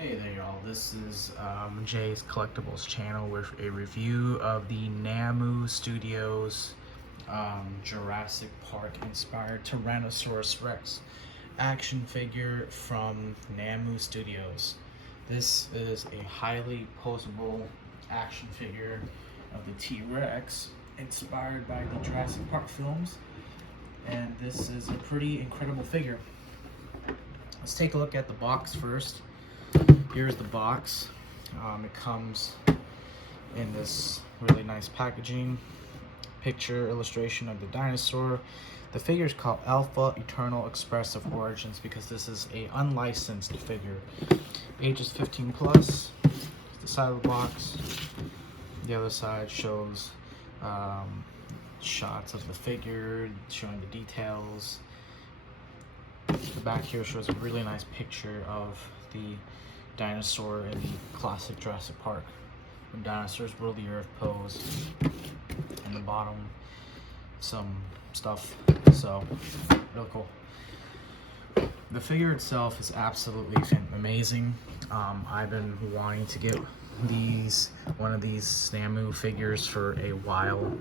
Hey there, y'all. This is Jay's Collectibles channel with a review of the Nanmu Studios Jurassic Park inspired Tyrannosaurus Rex action figure from Nanmu Studios. This is a highly posable action figure of the T-Rex inspired by the Jurassic Park films, and this is a pretty incredible figure. Let's take a look at the box first. Here's the box. It comes in this really nice packaging, picture illustration of the dinosaur. The figure is called Alpha Eternal Expressive Origins because this is a unlicensed figure. Ages 15 plus. The side of the box. The other side shows shots of the figure, showing the details. The back here shows a really nice picture of the dinosaur in the classic Jurassic Park when dinosaurs ruled the earth pose. In the bottom, some stuff. So, really cool. The figure itself is absolutely amazing. I've been wanting to get one of these Nanmu figures for a while,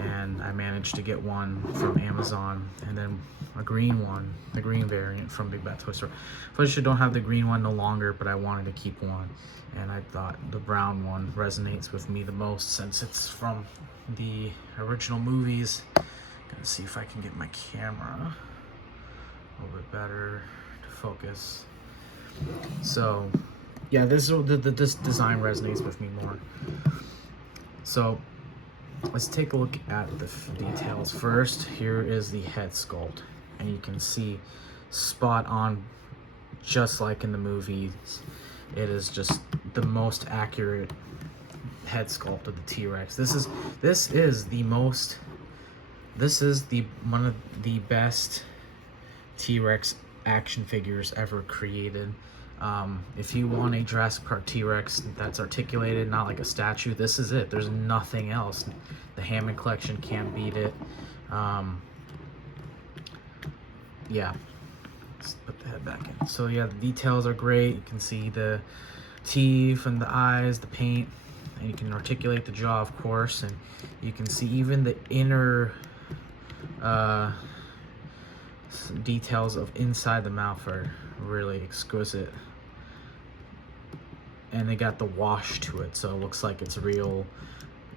and I managed to get one from Amazon, and then a green one, the green variant from Big Bad Toy Store. Unfortunately, I don't have the green one no longer, but I wanted to keep one, and I thought the brown one resonates with me the most since it's from the original movies. Gonna see if I can get my camera a little bit better to focus. So yeah, this design resonates with me more. So let's take a look at the details first. Here is the head sculpt, and you can see spot on, just like in the movies. It is just the most accurate head sculpt of the T-Rex. This is one of the best T-Rex action figures ever created. If you want a Jurassic Park T-Rex that's articulated, not like a statue, this is it. There's nothing else. The Hammond collection can't beat it. Yeah, let's put the head back in. So yeah, the details are great. You can see the teeth and the eyes, the paint, and you can articulate the jaw, of course, and you can see even the inner details of inside the mouth are really exquisite. And they got the wash to it, so it looks like it's real,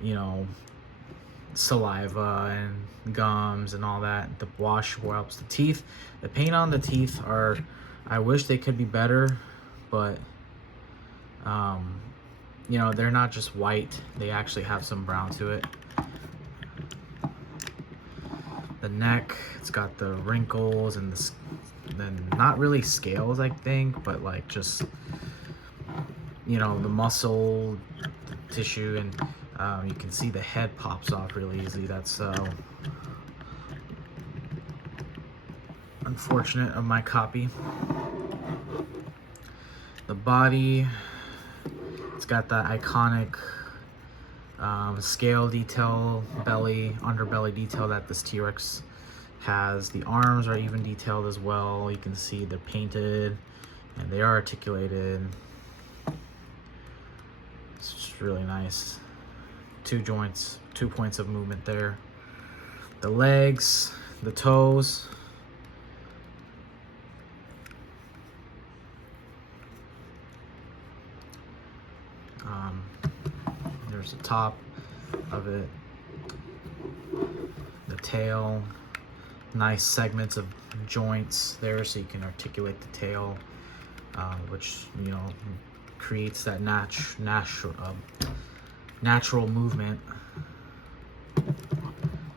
you know, saliva and gums and all that. The wash helps the teeth. The paint on the teeth are, I wish they could be better, but you know, they're not just white, they actually have some brown to it. The neck, it's got the wrinkles and then not really scales, I think, but like just, you know, the muscle, the tissue, and you can see the head pops off really easily. That's unfortunate of my copy. The body, it's got that iconic scale detail, belly, underbelly detail that this T-Rex has. The arms are even detailed as well. You can see they're painted and they are articulated. It's just really nice. 2 joints, 2 points of movement there. The legs, the toes. There's the top of it, the tail, nice segments of joints there so you can articulate the tail, which, you know, creates that natural movement.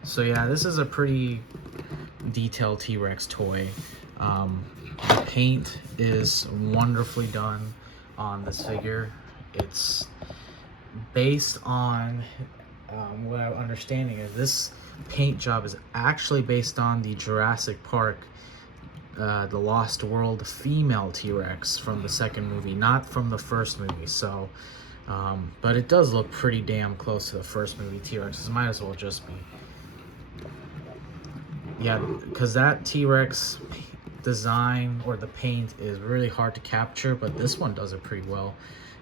So yeah, this is a pretty detailed T-Rex toy. The paint is wonderfully done on this figure. It's based on what I'm understanding is this paint job is actually based on the Jurassic Park The Lost World female T-Rex from the second movie, not from the first movie. So but it does look pretty damn close to the first movie T-Rex. It might as well just be. Yeah, because that T-Rex design or the paint is really hard to capture, but this one does it pretty well.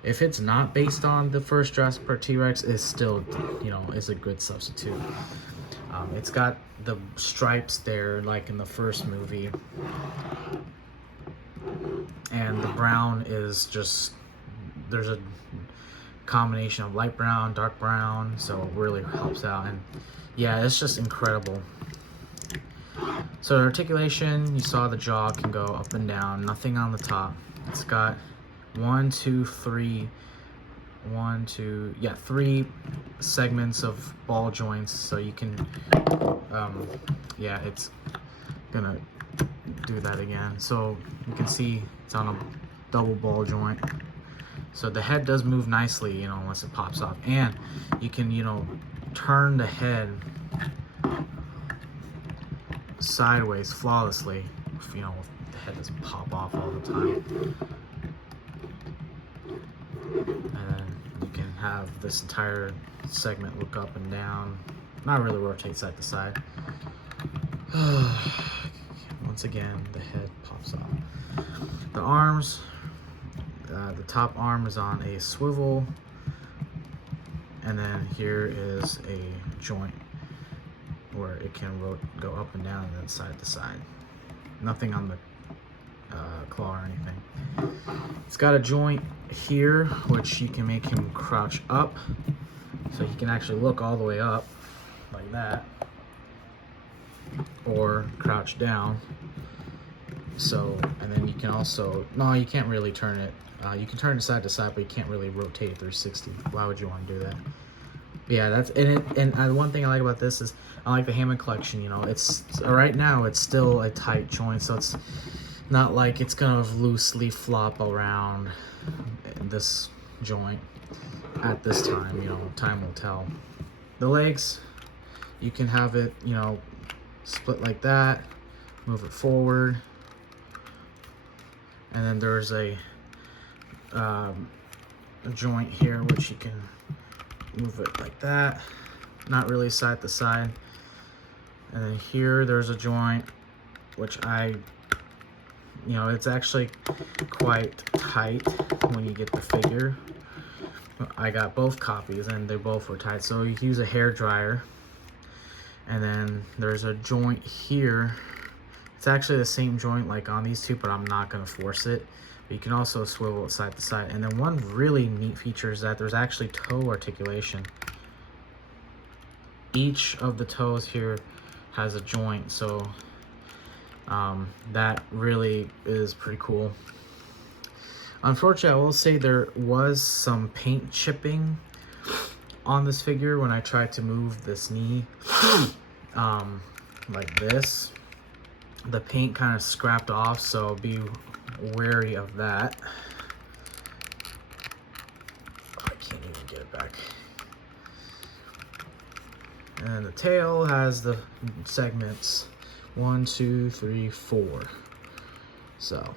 If it's not based on the first Jurassic Park T-Rex, it's still, you know, is a good substitute. It's got the stripes there like in the first movie, and the brown is just, there's a combination of light brown, dark brown, so it really helps out. And yeah, it's just incredible. So articulation, you saw the jaw can go up and down, nothing on the top. It's got 3 segments of ball joints, so you can yeah, it's gonna do that again. So you can see it's on a double ball joint, so the head does move nicely, you know, once it pops off. And you can, you know, turn the head sideways flawlessly, you know, the head doesn't pop off all the time. And then you can have this entire segment look up and down, not really rotate side to side. Once again, the head pops off. The arms, the top arm is on a swivel, and then here is a joint where it can go up and down and then side to side. Nothing on the claw or anything. It's got a joint here which you can make him crouch up, so he can actually look all the way up like that, or crouch down. So, and then you can also, no, you can't really turn it. You can turn it side to side, but you can't really rotate it 360. Why would you want to do that? Yeah, that's and one thing I like about this is I like the Hammond collection. You know, it's right now it's still a tight joint, so it's not like it's gonna loosely flop around this joint at this time. You know, time will tell. The legs, you can have it, you know, split like that, move it forward, and then there's a joint here which you can move it like that, not really side to side. And then here there's a joint which you know, it's actually quite tight when you get the figure. I got both copies and they both were tight, so you can use a hair dryer. And then there's a joint here. It's actually the same joint like on these two, but I'm not gonna force it. But you can also swivel it side to side. And then one really neat feature is that there's actually toe articulation. Each of the toes here has a joint, so that really is pretty cool. Unfortunately, I will say there was some paint chipping on this figure when I tried to move this knee like this. The paint kind of scrapped off, so be wary of that. I can't even get it back. And the tail has the segments 1, 2, 3, 4. So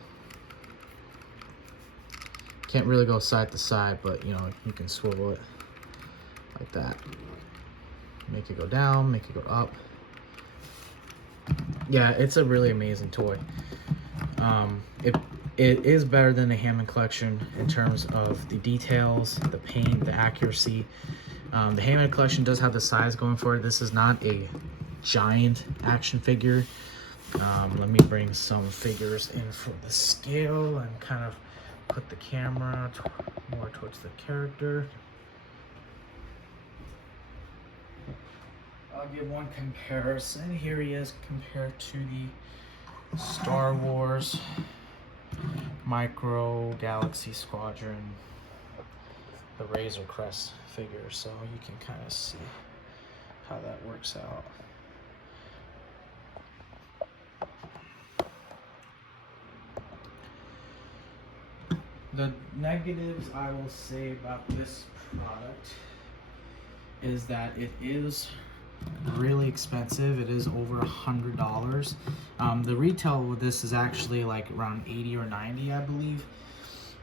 can't really go side to side, but you know, you can swivel it like that. Make it go down, make it go up. Yeah, it's a really amazing toy. It is better than the Hammond collection in terms of the details, the paint, the accuracy. The Hammond collection does have the size going for it. This is not a giant action figure. Let me bring some figures in for the scale and kind of put the camera more towards the character. I'll give one comparison. Here he is compared to the Star Wars Micro Galaxy Squadron, the Razor Crest figure, so you can kind of see how that works out. The negatives I will say about this product is that it is really expensive. It is over $100. The retail with this is actually like around 80 or 90, I believe,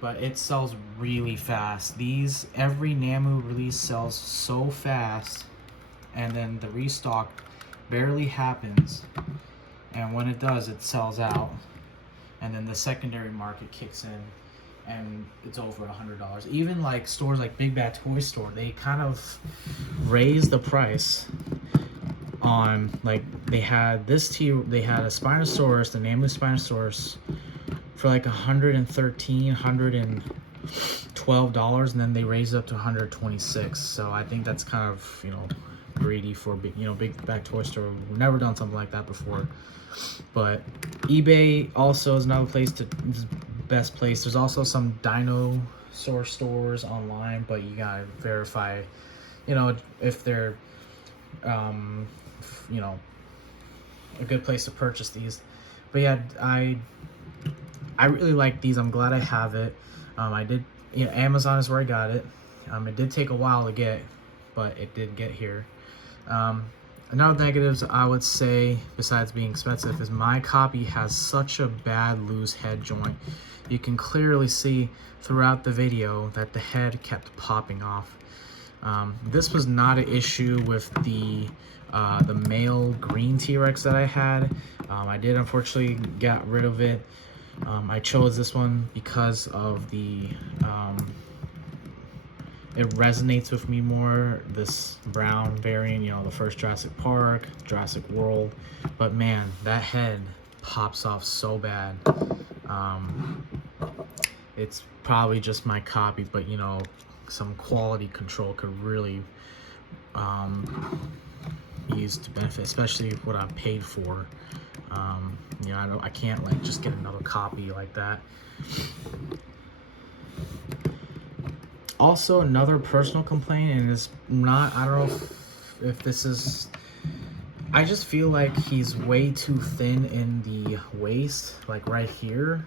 but it sells really fast. Every Nanmu release sells so fast, and then the restock barely happens, and when it does, it sells out. and then the secondary market kicks in and it's over $100. Even like stores like Big Bad Toy Store, they kind of raise the price on, like, they had a Spinosaurus, the Nanmu Spinosaurus, for like $113, $112, and then they raised it up to $126. So I think that's kind of, you know, greedy for big, you know, Big Bad Toy Store. We've never done something like that before. But eBay also is another place best place. There's also some dinosaur stores online, but you gotta verify, you know, if they're you know, a good place to purchase these. But yeah, I really like these. I'm glad I have it. I did, you know, Amazon is where I got it. It did take a while to get, but it did get here. Another negatives I would say, besides being expensive, is my copy has such a bad loose head joint. You can clearly see throughout the video that the head kept popping off. This was not an issue with the male green T-Rex that I had. I did unfortunately get rid of it. I chose this one because of the it resonates with me more, this brown variant, you know, the first Jurassic Park, Jurassic World. But man, that head pops off so bad. It's probably just my copy, but you know, some quality control could really use to benefit, especially what I paid for. You know, I can't like just get another copy like that. Also, another personal complaint, and it's not, I don't know if this is, I just feel like he's way too thin in the waist, like right here.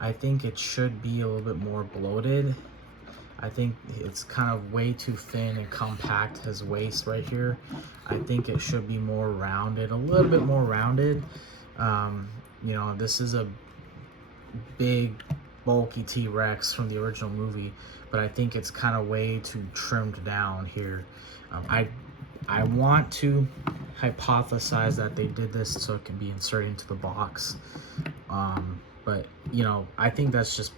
I think it should be a little bit more bloated. I think it's kind of way too thin and compact, his waist right here. I think it should be more rounded, a little bit more rounded. You know, this is a big, bulky T-Rex from the original movie, but I think it's kind of way too trimmed down here. I want to hypothesize that they did this so it can be inserted into the box. But, you know, I think that's just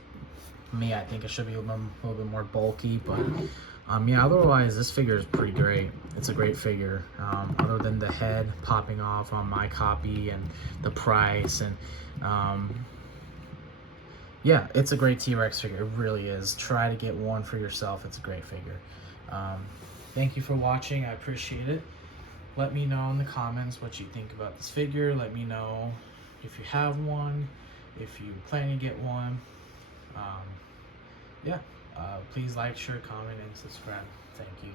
me. I think it should be a little bit more bulky, but yeah, otherwise this figure is pretty great. It's a great figure, other than the head popping off on my copy and the price, and yeah, it's a great T-Rex figure. It really is. Try to get one for yourself. It's a great figure. Thank you for watching. I appreciate it. Let me know in the comments what you think about this figure. Let me know if you have one, if you plan to get one. Yeah, please like, share, comment, and subscribe. Thank you.